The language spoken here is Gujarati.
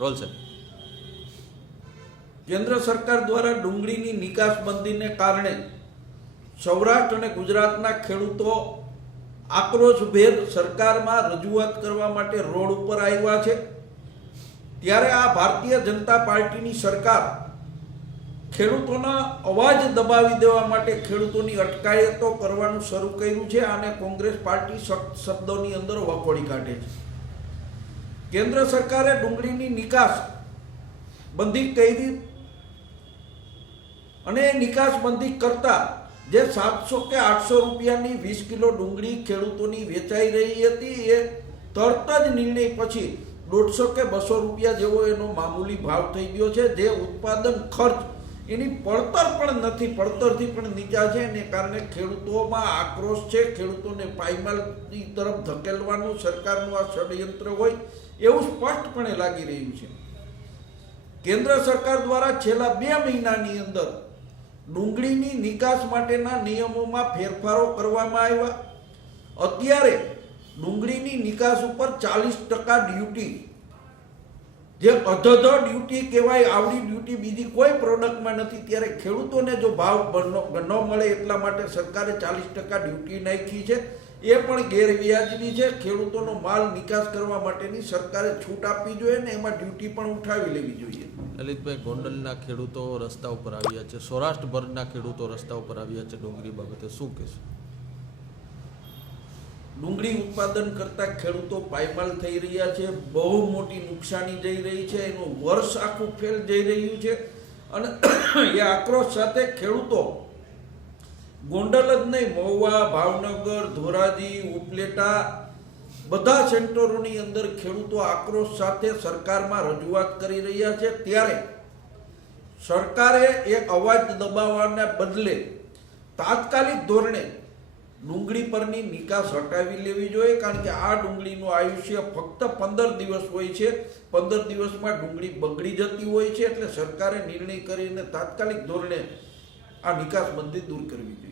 રોલ સાહેબ. કેન્દ્ર સરકાર દ્વારા ડુંગળીની નિકાસ બંધીને કારણે સૌરાષ્ટ્ર અને ગુજરાતના ખેડૂતો આક્રોશભેર સરકારમાં રજૂઆત કરવા માટે રોડ ઉપર આવ્યા છે. ત્યારે આ ભારતીય જનતા પાર્ટીની સરકાર ખેડૂતોના અવાજ દબાવી દેવા માટે ખેડૂતોની અટકાયતો કરવાનું શરૂ કર્યું છે. આને કોંગ્રેસ પાર્ટી સખ્ત શબ્દોની અંદર વખોડી કાઢે છે. કેન્દ્ર સરકારે ડુંગળીની નિકાસ બંધી કરી અને નિકાસ બંધી કરતા જે 700 કે 800 રૂપિયાની 20 કિલો ડુંગળી ખેડૂતોની વેચાઈ રહી હતી એ તરત જ નિર્ણય પછી 150 કે 200 રૂપિયા જેવો એનો મામૂલી ભાવ થઈ ગયો છે. જે ઉત્પાદન ખર્ચ એની પડતર પણ નથી, પડતરથી પણ નીચા છે. એને કારણે ખેડૂતોમાં આક્રોશ છે. ખેડૂતોને પાયમાલની તરફ ધકેલવાનું સરકારનું આ ષડયંત્ર હોય એવું સ્પષ્ટપણે લાગી રહ્યું છે. કેન્દ્ર સરકાર દ્વારા છેલ્લા 2 મહિનાની અંદર ડુંગળીની નિકાસ માટેના નિયમોમાં ફેરફારો કરવામાં આવ્યા. અત્યારે ડુંગળીની નિકાસ ઉપર 40% ડ્યુટી, જે અધધ ડ્યુટી કહેવાય, આવડી ડ્યુટી બીજી કોઈ પ્રોડક્ટમાં નથી. ત્યારે ખેડૂતોને જો ભાવ ન મળે એટલા માટે સરકારે 40% ડ્યુટી નાખી છે. એ પણ ગેરવ્યાજબી છે. ખેડૂતોનો માલ નિકાસ કરવા માટેની સરકારે છૂટ આપવી જોઈએ ને એમાં ડ્યુટી પણ ઉઠાવી લેવી જોઈએ. લલિતભાઈ, ગોંડલના ખેડૂતો રસ્તા ઉપર આવ્યા છે, સૌરાષ્ટ્રભરના ખેડૂતો રસ્તા ઉપર આવ્યા છે ડુંગળી બાબતે, શું કહેશો? ડુંગળી ઉત્પાદન કરતા ખેડૂતો પાયમાલ થઈ રહ્યા છે. બહુ મોટી નુકસાની જઈ રહી છે. એનું વર્ષ આખું ફેલ જઈ રહ્યું છે. અને એ આક્રોશ સાથે ખેડૂતો ગોંડલ જ નહીં, મહુવા, ભાવનગર, ધોરાજી, ઉપલેટા બધા સેન્ટરોની અંદર ખેડૂતો આક્રોશ સાથે સરકારમાં રજૂઆત કરી રહ્યા છે. ત્યારે સરકારે એક અવાજ દબાવવાના બદલે તાત્કાલિક ધોરણે ડુંગળી પરની નિકાસ હટાવી લેવી જોઈએ. કારણ કે આ ડુંગળીનું આયુષ્ય ફક્ત 15 દિવસ હોય છે. 15 દિવસમાં ડુંગળી બગડી જતી હોય છે. એટલે સરકારે નિર્ણય કરીને તાત્કાલિક ધોરણે આ નિકાસ બંધી દૂર કરવી જોઈએ.